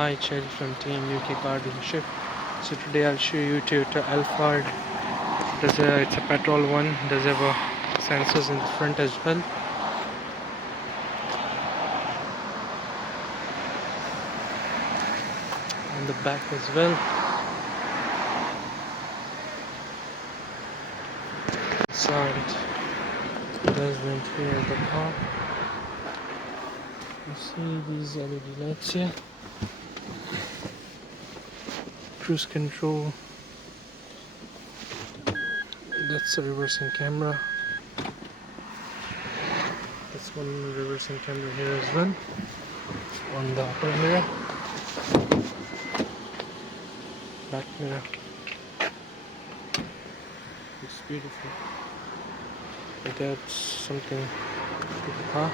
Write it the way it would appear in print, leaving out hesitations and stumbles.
Hi, Chell from Team UK Car Dealership. So today I'll show you Toyota Alphard. It's a petrol one. Does have sensors in the front as well. On the back as well. Inside, there's the interior of the car. You see these LED lights here. Cruise control. That's a reversing camera. That's one reversing camera here as well. On the upper mirror. Back mirror. It's beautiful. It adds something to the car.